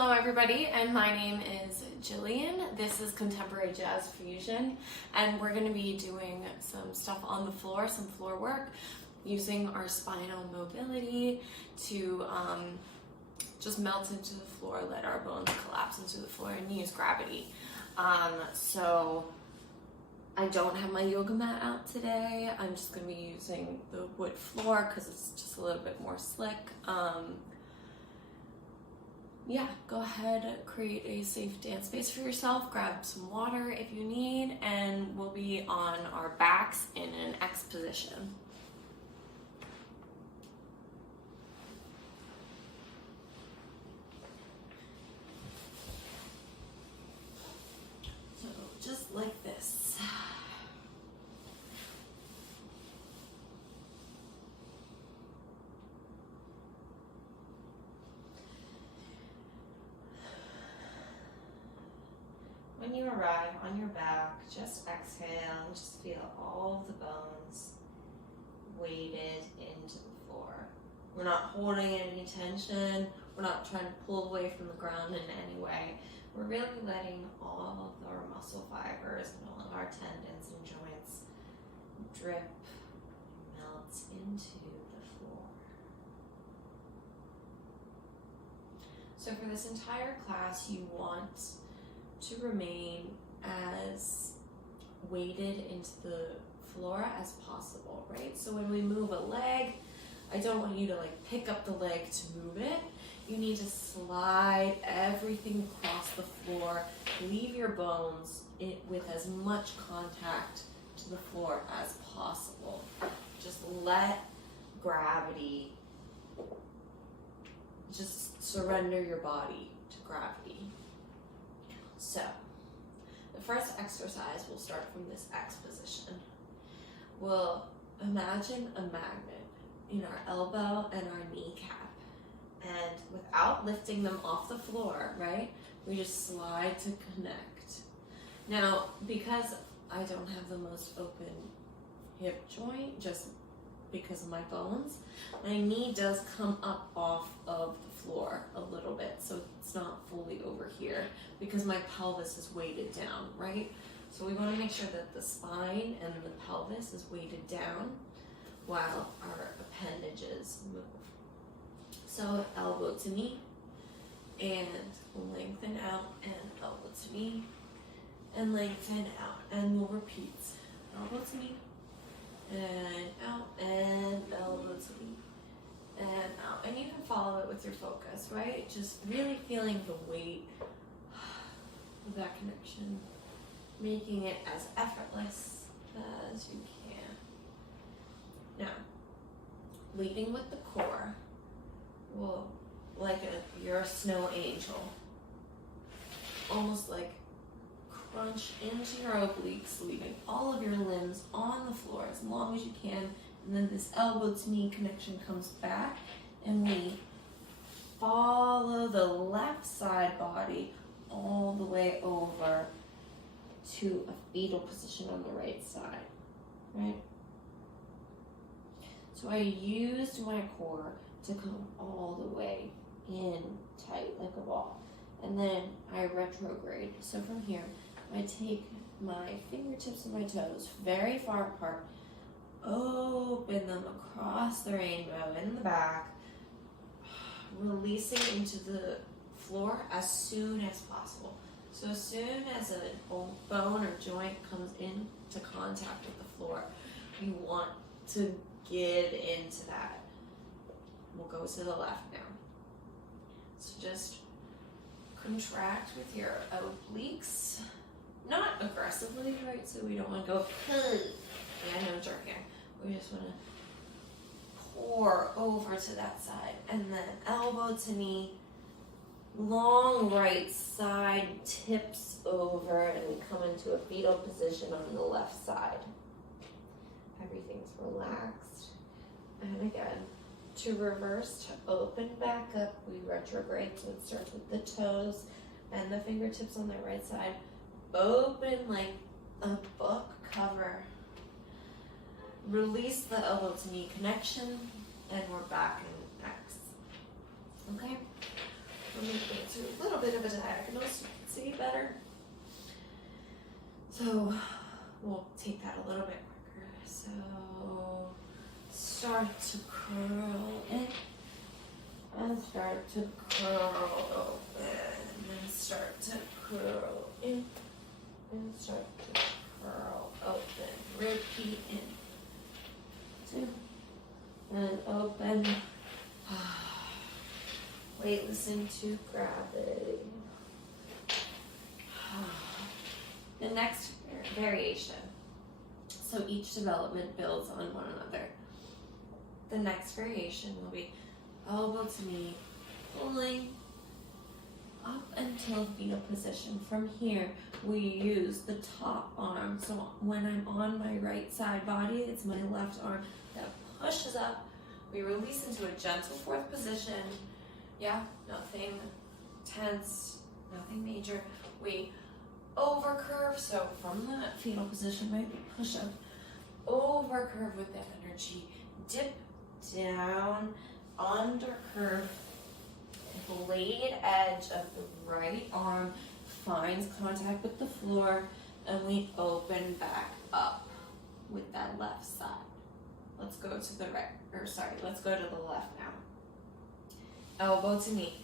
Hello everybody, and my name is Jillian. This is Contemporary Jazz Fusion, and we're going to be doing some stuff on the floor, some floor work, using our spinal mobility to just melt into the floor, let our bones collapse into the floor, and use gravity. So I don't have my yoga mat out today. I'm just going to be using the wood floor because it's just a little bit more slick. Yeah, go ahead, create a safe dance space for yourself, grab some water if you need, and we'll be on our backs in an X position. So just like this. When you arrive on your back, just exhale and just feel all the bones weighted into the floor. We're not holding any tension. We're not trying to pull away from the ground in any way. We're really letting all of our muscle fibers and all of our tendons and joints drip, melt into the floor. So for this entire class, you want to remain as weighted into the floor as possible, right? So when we move a leg, I don't want you to pick up the leg to move it. You need to slide everything across the floor, leave your bones with as much contact to the floor as possible. Just let gravity, just surrender your body to gravity. So, the first exercise, we'll start from this X position. We'll imagine a magnet in our elbow and our kneecap. And without lifting them off the floor, right, we just slide to connect. Now, because I don't have the most open hip joint, just because of my bones, my knee does come up off of the floor a little bit, so it's not fully over here because my pelvis is weighted down, right? So we want to make sure that the spine and the pelvis is weighted down while our appendages move. So elbow to knee, and lengthen out, and elbow to knee, and lengthen out, and we'll repeat. Elbow to knee, and out, and elbow to knee, and out. And you can follow it with your focus, right? Just really feeling the weight of that connection, making it as effortless as you can. Now, leading with the core, well, you're a snow angel, almost like crunch into your obliques, leaving all of your limbs on the floor as long as you can, and then this elbow to knee connection comes back, and we follow the left side body all the way over to a fetal position on the right side, right? So I used my core to come all the way in tight like a ball, and then I retrograde. So from here, I take my fingertips and my toes very far apart, open them across the rainbow in the back, releasing into the floor as soon as possible. So as soon as a bone or joint comes into contact with the floor, you want to give into that. We'll go to the left now. So just contract with your obliques. Not aggressively, right? So we don't want to go, yeah, no jerking. We just want to pour over to that side. And then elbow to knee, long right side tips over, and we come into a fetal position on the left side. Everything's relaxed. And again, to reverse, to open back up, we retrograde. So it starts with the toes and the fingertips on the right side. Open like a book cover. Release the elbow to knee connection, and we're back in X. Okay? We're going to to a little bit of a diagonal so you can see better. So we'll take that a little bit quicker. So start to curl in and start to curl open and start to curl in and start to curl open. Repeat in, 2, and open. Wait, listen to gravity. The next variation. So each development builds on one another. The next variation will be elbow to knee, pulling up until fetal position. From here, we use the top arm. So when I'm on my right side body, it's my left arm that pushes up. We release into a gentle fourth position. Yeah, nothing tense, nothing major. We over curve, so from the fetal position, right, we push up, over curve with that energy, dip down, under curve, blade edge of the right arm finds contact with the floor, and we open back up with that left side. Let's go to the right, let's go to the left now. Elbow to knee,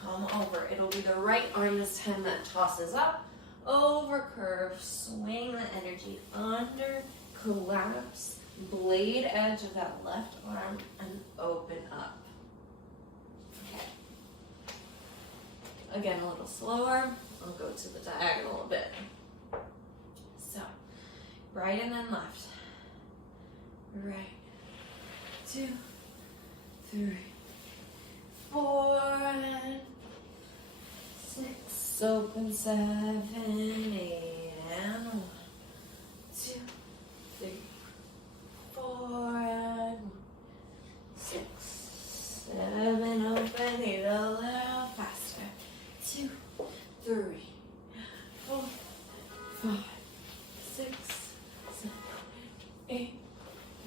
come over. It'll be the right arm this time that tosses up, over curve, swing the energy under, collapse, blade edge of that left arm, and open up. Okay. Again, a little slower. I'll go to the diagonal a bit. So, right and then left. Right, 2, 3, 4, 6, open 7, 8, and 1, 2, 3, 4, and 6, 7, open, need a little faster, 2, 3, 4, 5, 6, 7, 8,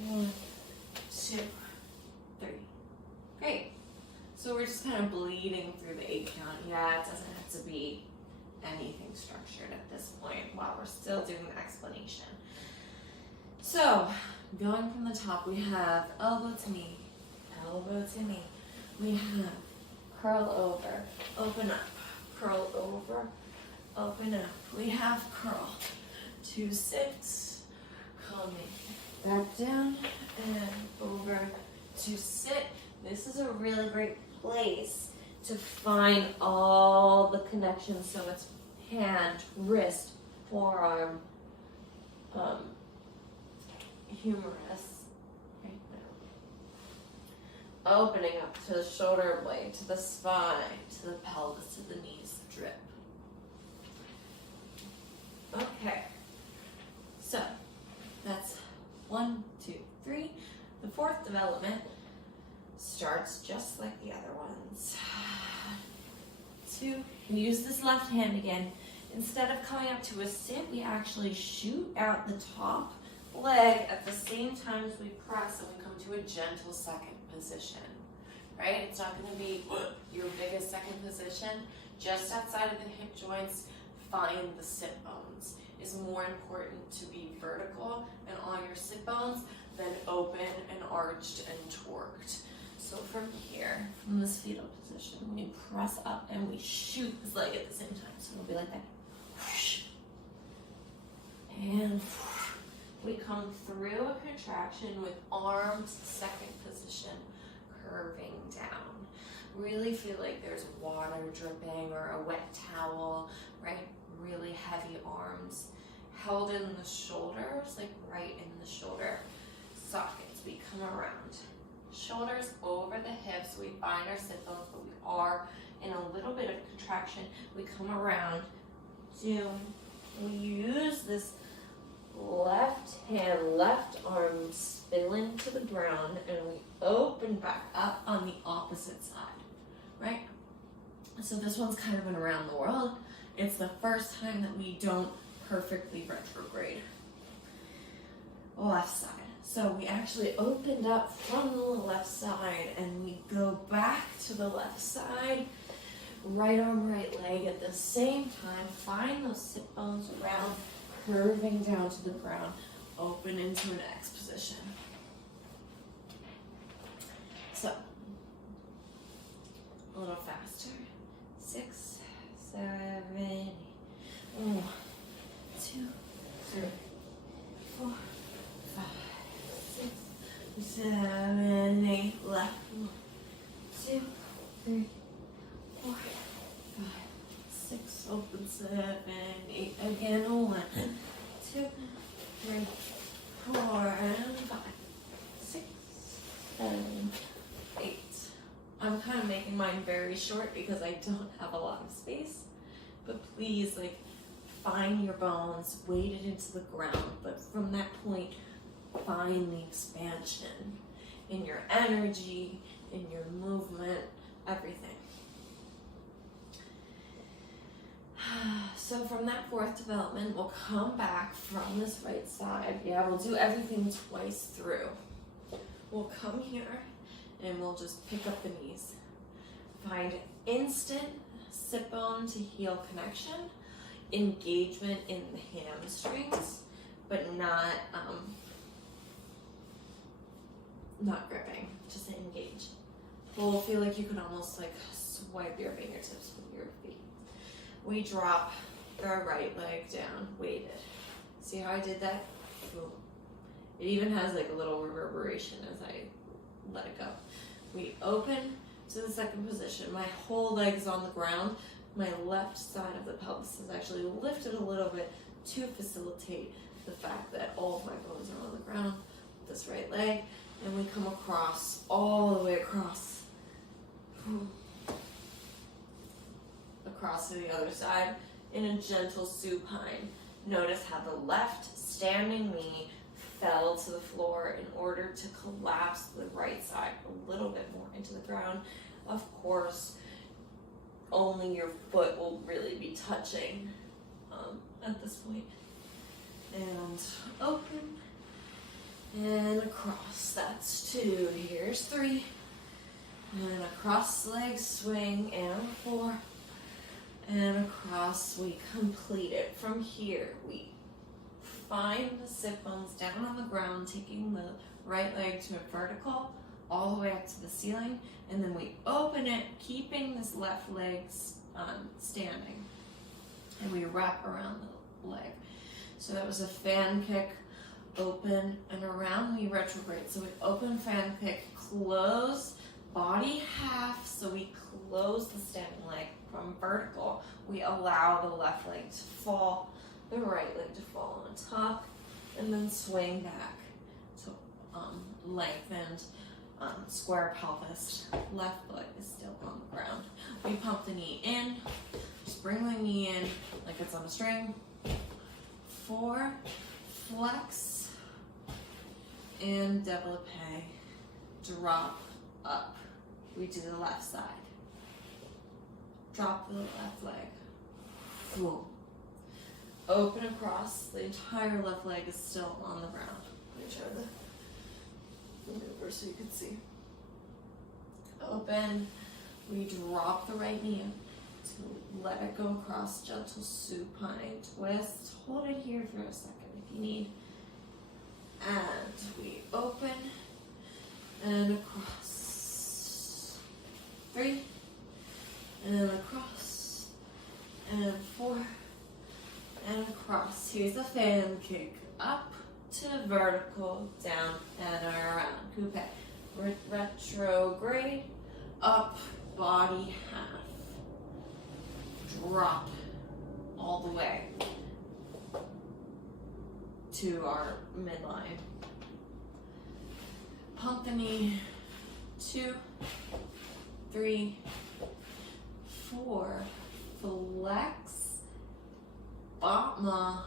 1, 2, 3. Great. So we're just kind of bleeding through the 8 count. Yeah, it doesn't have to be anything structured at this point while we're still doing the explanation. So, going from the top, we have elbow to knee, elbow to knee. We have curl over, open up, curl over, open up. We have curl, 2, 6, coming back down and over to sit. This is a really great place to find all the connections. So it's hand, wrist, forearm, humerus, right now. Opening up to the shoulder blade, to the spine, to the pelvis, to the knees, drip. Okay, so that's 1, 2, 3. The fourth development starts just like the other ones. 2, we use this left hand again. Instead of coming up to a sit, we actually shoot out the top leg at the same time as we press, and we come to a gentle second position, right? It's not going to be your biggest second position. Just outside of the hip joints, find the sit bones. It's more important to be vertical and on your sit bones than open and arched and torqued. So from here, from this fetal position, we press up and we shoot this leg at the same time. So it'll be like that. And we come through a contraction with arms, second position, curving down. Really feel like there's water dripping or a wet towel, right? Really heavy arms held in the shoulders, like right in the shoulder sockets. We come around. Shoulders over the hips, we find our sit bones, but we are in a little bit of contraction. We come around, we use this left hand, left arm spilling to the ground, and we open back up on the opposite side, right? So this one's kind of an around the world. It's the first time that we don't perfectly retrograde. Left side. So we actually opened up from the left side and we go back to the left side. right arm, right leg at the same time. Find those sit bones around, curving down to the ground. Open into an X position. So, a little faster. 6, 7, 8. 1, 2, 3, 4, 5, 6, 7, 8. Left. 1, 2, 3, 4, 5, 6. Open 7, 8. Again. 1, 2, 3, 4, and 5, 6, 7, 8. I'm kind of making mine very short because I don't have a lot of space. But please, like, find your bones, weight it into the ground. But from that point, find the expansion in your energy, in your movement, everything. So from that 4th development, we'll come back from this right side. Yeah, we'll do everything twice through. We'll come here and we'll just pick up the knees. Find instant sit bone to heel connection, engagement in the hamstrings, but not gripping, just engage. We'll feel like you can almost like swipe your fingertips with your feet. We drop the right leg down, weighted. See how I did that? Boom. It even has like a little reverberation as I let it go. We open to the 2nd position. My whole leg is on the ground. My left side of the pelvis is actually lifted a little bit to facilitate the fact that all of my bones are on the ground. This right leg, and we come across, all the way across. Across to the other side in a gentle supine. Notice how the left standing knee fell to the floor in order to collapse the right side a little bit more into the ground. Of course, only your foot will really be touching at this point. And open and across. That's 2. Here's 3. And across leg swing and 4. And across, we complete it. From here, we find the sit bones down on the ground, taking the right leg to a vertical, all the way up to the ceiling, and then we open it, keeping this left leg standing. And we wrap around the leg. So that was a fan kick, open, and around we retrograde. So we open, fan kick, close, body half, so we close the standing leg. From vertical, we allow the left leg to fall, the right leg to fall on top, and then swing back. So lengthened, square pelvis. Left foot is still on the ground. We pump the knee in, just bring the knee in like it's on a string. 4, flex, and développé, drop up. We do the left side. Drop the left leg. Boom. Open across. The entire left leg is still on the ground. Let me show the maneuver so you can see. Open. We drop the right knee in to let it go across. Gentle supine twist. Hold it here for a second if you need. And we open and across. 3. And across, and 4, and across. Here's a fan kick, up to vertical, down, and around. Coupe. Retrograde, up, body half. Drop all the way to our midline. Pump the knee. 2, 3, 4, flex, batma,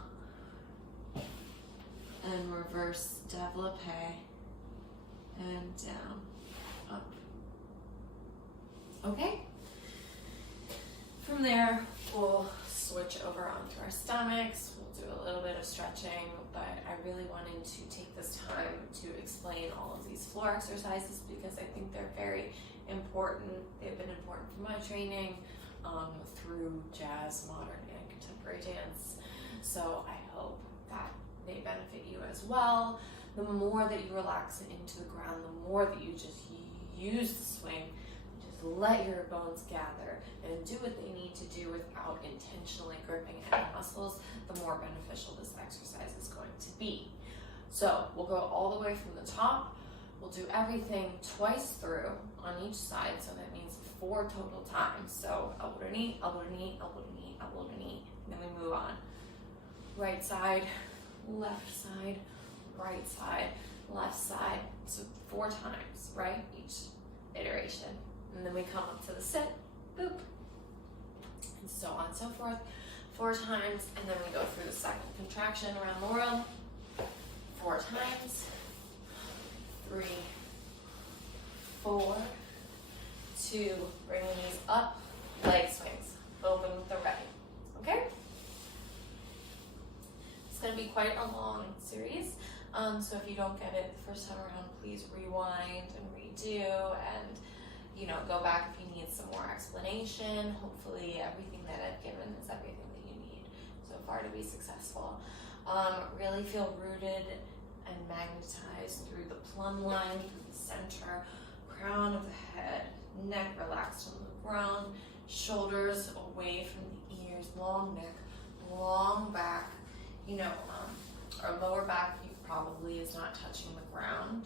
and reverse développé, and down, up. Okay? From there, we'll switch over onto our stomachs. We'll do a little bit of stretching, but I really wanted to take this time to explain all of these floor exercises because I think they're very important. They've been important for my training. through jazz, modern, and contemporary dance. So I hope that they benefit you as well. The more that you relax it into the ground, the more that you just use the swing, just let your bones gather and do what they need to do without intentionally gripping any muscles, the more beneficial this exercise is going to be. So we'll go all the way from the top. We'll do everything twice through on each side, so that means 4 total times. So elbow to knee, elbow to knee, elbow to knee, elbow to knee, and then we move on. Right side, left side, right side, left side. So 4 times, right? Each iteration. And then we come up to the sit, boop, and so on and so forth. 4 times, and then we go through the second contraction around the world. 4 times. 3, 4, 2, bring the knees up, leg swings, open with the right, okay? It's gonna be quite a long series, so if you don't get it the first time around, please rewind and redo, and go back if you need some more explanation. Hopefully everything that I've given is everything that you need so far to be successful. Really feel rooted and magnetized through the plumb line, through the center, crown of the head, neck relaxed on the ground, shoulders away from the ears, long neck, long back. Our lower back probably is not touching the ground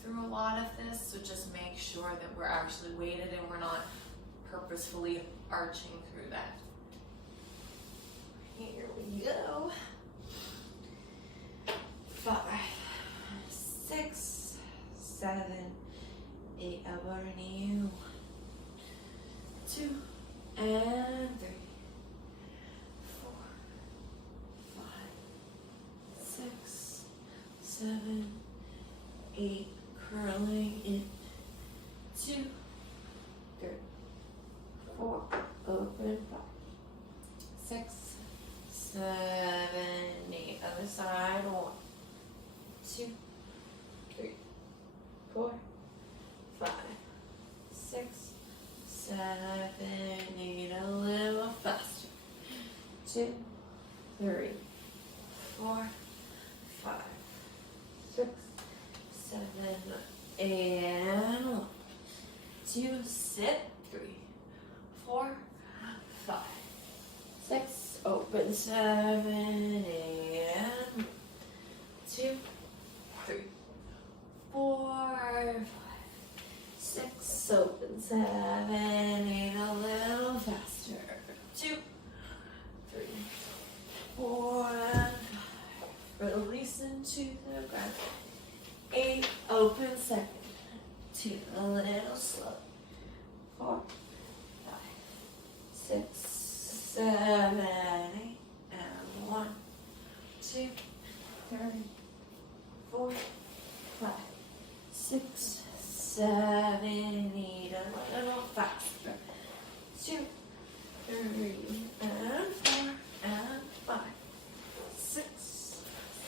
through a lot of this, so just make sure that we're actually weighted and we're not purposefully arching through that. Here we go. 5, 6, 7, 8, elbow to knee. 2 and 3, 4, 5, 6, 7, 8, curling in. 2, 3, 4, open. 5, 6, 7, 8, other side. 1, 2, 3, 4, 5, 6, 7, 8, a little faster. 2, 3, 4, 5, 6, 7, 8, 1, 2, sit, 3, 4, 5, 6, open, 7, 8, 2, 3, 4, 5, 6, open, 7, 8, a little faster. 2, 3, 4, and 5. Release into the ground. 8, open, second. 2, a little slow. 4, 5, 6, 7, 8, and 1, 2, 3, 4, 5, 6, 7, 8, a little faster. 2, 3, and 4, and 5, 6,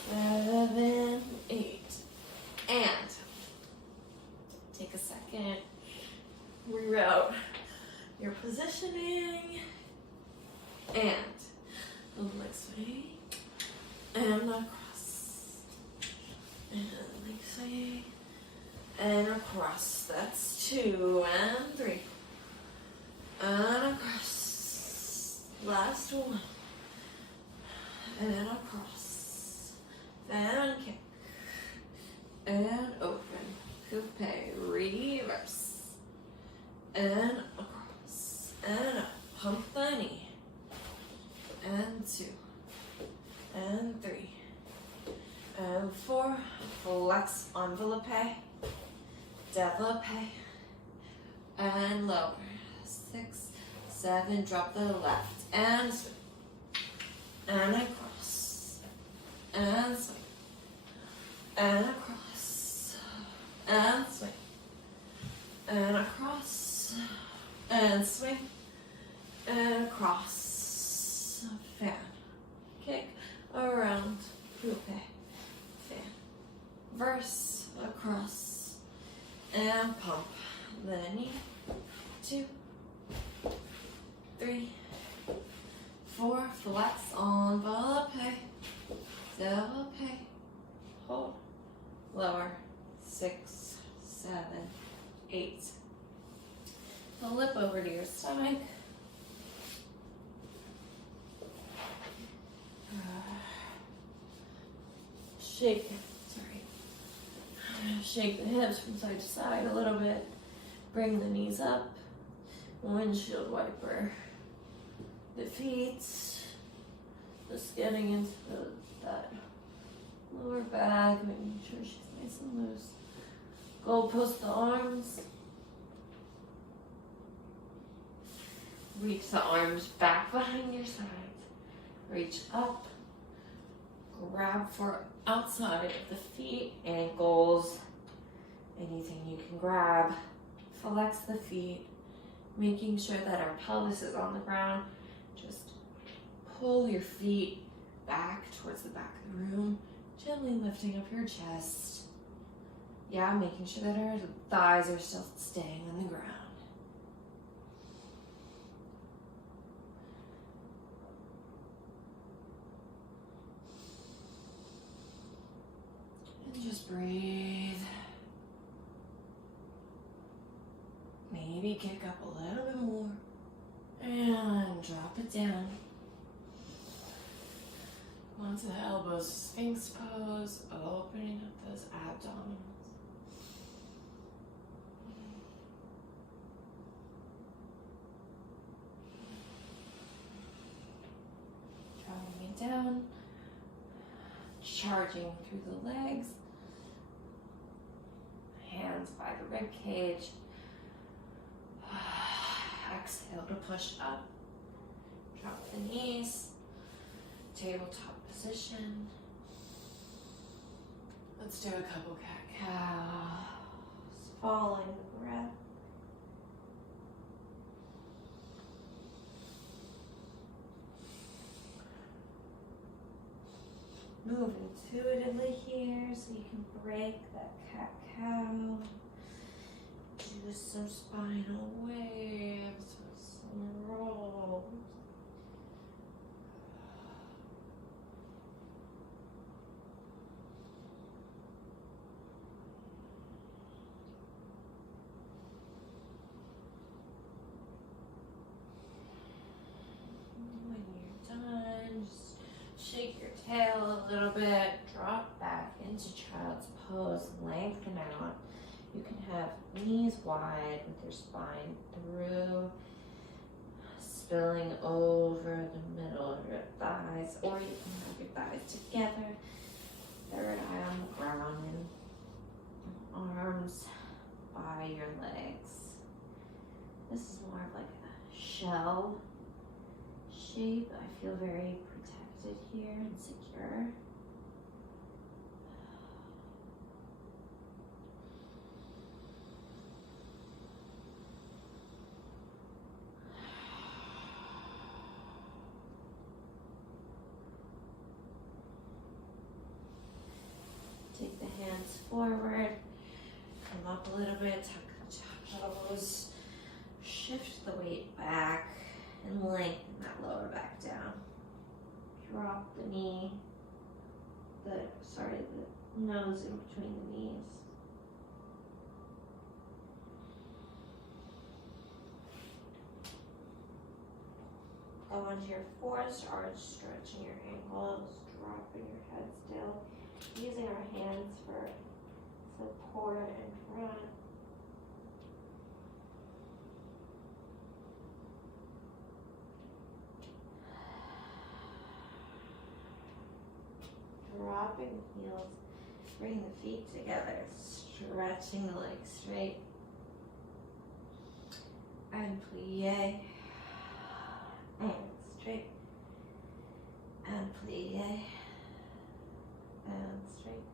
7, 8. And take a second, reroute your positioning, and the leg swing, and across, and leg swing, and across. That's 2 and 3, and across. Last one, and across, and kick, and open, coupe, reverse, and across, and up, pump the knee, and 2, and 3, and 4, flex, envelope, développe, and lower, 6, 7, drop the left, and swing, and across, and swing, and across, and swing, and across, and swing, and across, fan, kick, around, coupe, fan, verse, across, and pump, the knee, 2, over to your stomach. Shake the hips from side to side a little bit. Bring the knees up. Windshield wiper the feet. Just getting into that lower back, making sure she's nice and loose. Goalpost the arms. Reach the arms back behind your sides. Reach up. Grab for outside of the feet, ankles, anything you can grab. Flex the feet, making sure that our pelvis is on the ground. Just pull your feet back towards the back of the room, gently lifting up your chest. Yeah, making sure that our thighs are still staying on the ground. And just breathe. Maybe kick up a little bit more. And drop it down. Onto the elbows, Sphinx pose, opening up those abdominals. Dropping it down, charging through the legs, hands by the rib cage. Exhale to push up, drop the knees, tabletop position. Let's do a couple cat-cows, following the breath. Move intuitively here so you can break that cat-cow. Do some spinal waves with some rolls. When you're done, just shake your tail a little bit, drop back into child's pose, lengthen out. You can have knees wide with your spine through, spilling over the middle of your thighs, or you can have your thighs together, third eye on the ground, and arms by your legs. This is more of like a shell shape. I feel very protected here and secure. Take the hands forward, come up a little bit, tuck the toes, shift the weight back, and lengthen that lower back down. Drop the knee, the nose in between the knees. Go onto your forced arch, stretching your ankles, dropping your head still. Using our hands for support in front. Dropping the heels, bring the feet together, stretching the legs straight. And plie. And straight. And plie. And straight,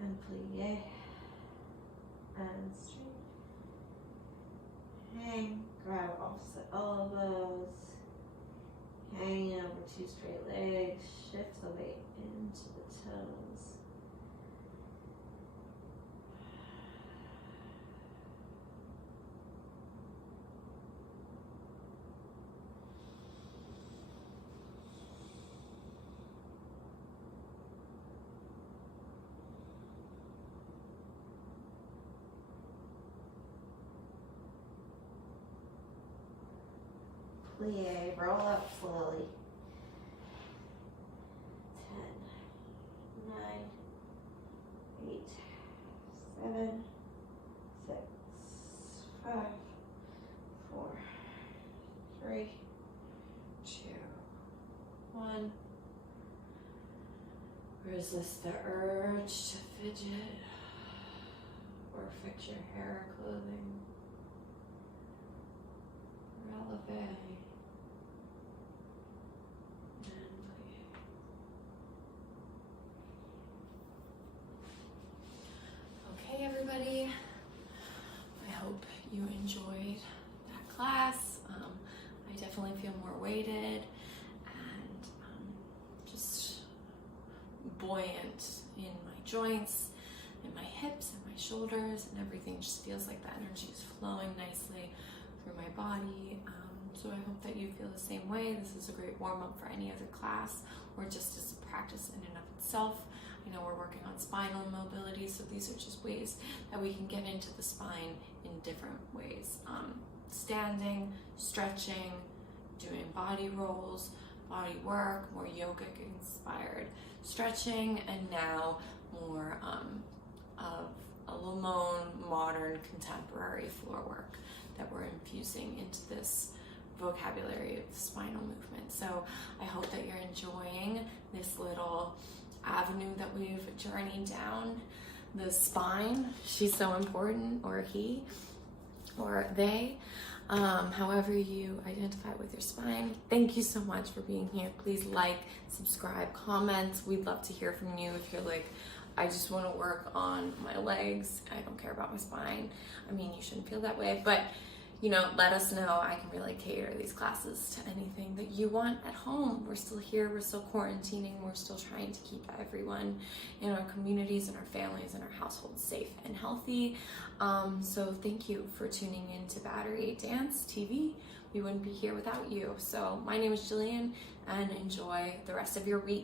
and plie, and straight. Hang, grab opposite elbows, hang over two straight legs, shift the weight into the toes. plie, roll up slowly. 10, 9, 8, 7, 6, 5, 4, 3, 2, 1. Resist the urge to fidget or fix your hair or clothing. Releve and plie. Okay, everybody. I hope you enjoyed that class. I definitely feel more weighted and just buoyant in my joints, in my hips and my shoulders, and everything just feels like the energy is flowing nicely through my body. So I hope that you feel the same way. This is a great warm-up for any other class or just as a practice in and of itself. I know we're working on spinal mobility, so these are just ways that we can get into the spine in different ways. Standing, stretching, doing body rolls, body work, more yogic inspired stretching, and now more of a Lamone modern contemporary floor work that we're infusing into this vocabulary of spinal movement. So I hope that you're enjoying this little avenue that we've journeyed down. The spine, she's so important, or he, or they, however you identify with your spine. Thank you so much for being here. Please like, subscribe, comment. We'd love to hear from you if you're like, I just want to work on my legs, I don't care about my spine. I mean, you shouldn't feel that way, but you know, let us know. I can really cater these classes to anything that you want at home. We're still here, we're still quarantining, we're still trying to keep everyone in our communities and our families and our households safe and healthy. So thank you for tuning in to Battery Dance TV. We wouldn't be here without you. So my name is Jillian, and enjoy the rest of your week.